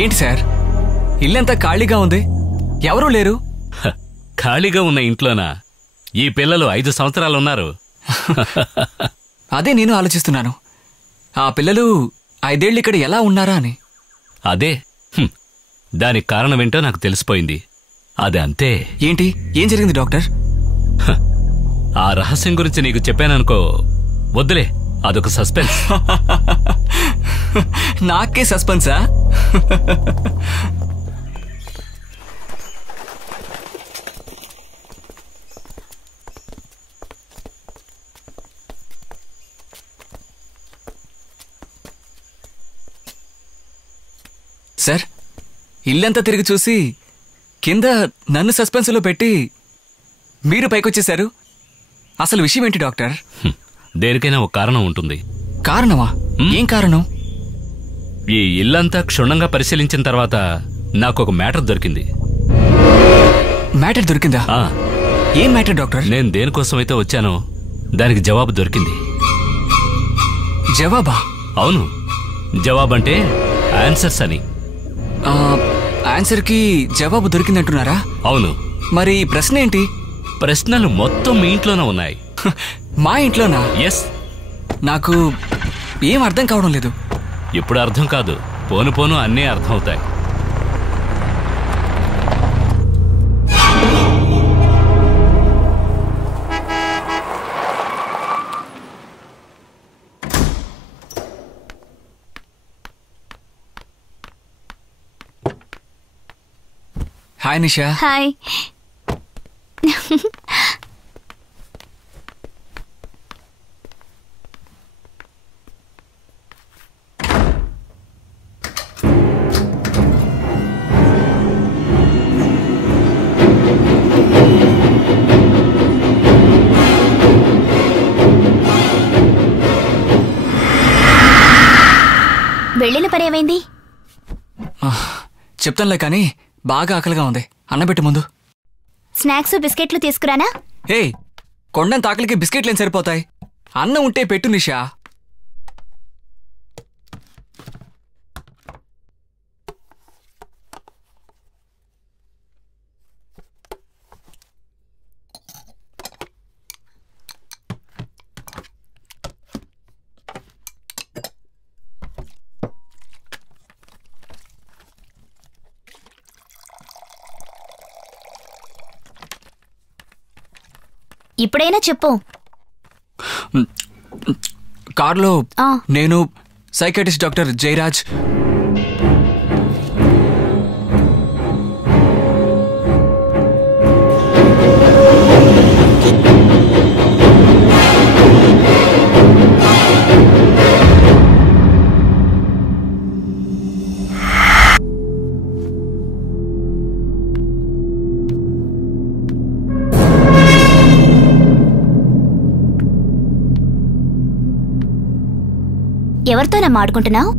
ఏంటి సార్, ఇల్లంతా ఖాళీగా ఉంది, ఎవరూ లేరు? ఖాళీగా ఉన్న ఇంట్లోనా ఈ పిల్లలు 5 సంవత్సరాలు ఉన్నారు. అదే నేను ఆలోచిస్తున్నాను, ఆ పిల్లలు 5 ఏళ్ళు ఇక్కడ ఎలా ఉన్నారా అని. అదే దానికి కారణమేంటో నాకు తెలిసిపోయింది. అదే అంతే. ఏంటి, ఏం జరిగింది డాక్టర్? ఆ రహస్యం గురించి నీకు చెప్పాననుకో, వద్దులే, అదొక సస్పెన్స్. నాకే సస్పెన్సా? సార్, ఇల్లంతా తిరిగి చూసి కింద నన్ను సస్పెన్స్లో పెట్టి మీరు పైకొచ్చేశారు. అసలు విషయం ఏంటి డాక్టర్? దేనికైనా ఒక కారణం ఉంటుంది. కారణమా? ఏం కారణం? ఈ ఇల్లంతా క్షుణ్ణంగా పరిశీలించిన తర్వాత నాకు ఒక మ్యాటర్ దొరికింది. మ్యాటర్ దొరికిందా? ఏం మ్యాటర్ డాక్టర్? నేను దేనికోసమైతే వచ్చానో దానికి జవాబు దొరికింది. జవాబా? అవును, జవాబంటే ఆన్సర్స్ అని. ఆన్సర్కి జవాబు దొరికిందంటున్నారా? అవును. మరి ప్రశ్న ఏంటి? ప్రశ్నలు మొత్తం మీ ఇంట్లోనే ఉన్నాయి. మా ఇంట్లోనా? ఎస్. నాకు ఏం అర్థం కావడం లేదు. ఇప్పుడు అర్థం కాదు, పోను పోను అన్నీ అర్థమవుతాయి. హాయ్ నిషా. హాయ్. వెళ్ళిన పనేమైంది? చెప్తానులే, కానీ బాగా ఆకలిగా ఉంది. అన్నబెట్టు ముందు. స్నాక్స్ బిస్కెట్లు తీసుకురానా? ఏయ్, కొండంత ఆకలికి బిస్కెట్లేం సరిపోతాయి? అన్నం ఉంటే పెట్టు నిషా. ఇప్పుడైనా చెప్పు. కార్లో నేను, సైకాట్రిస్ట్ డాక్టర్ జయరాజ్, ఎవరితోనమ్మా ఆడుకుంటున్నావు?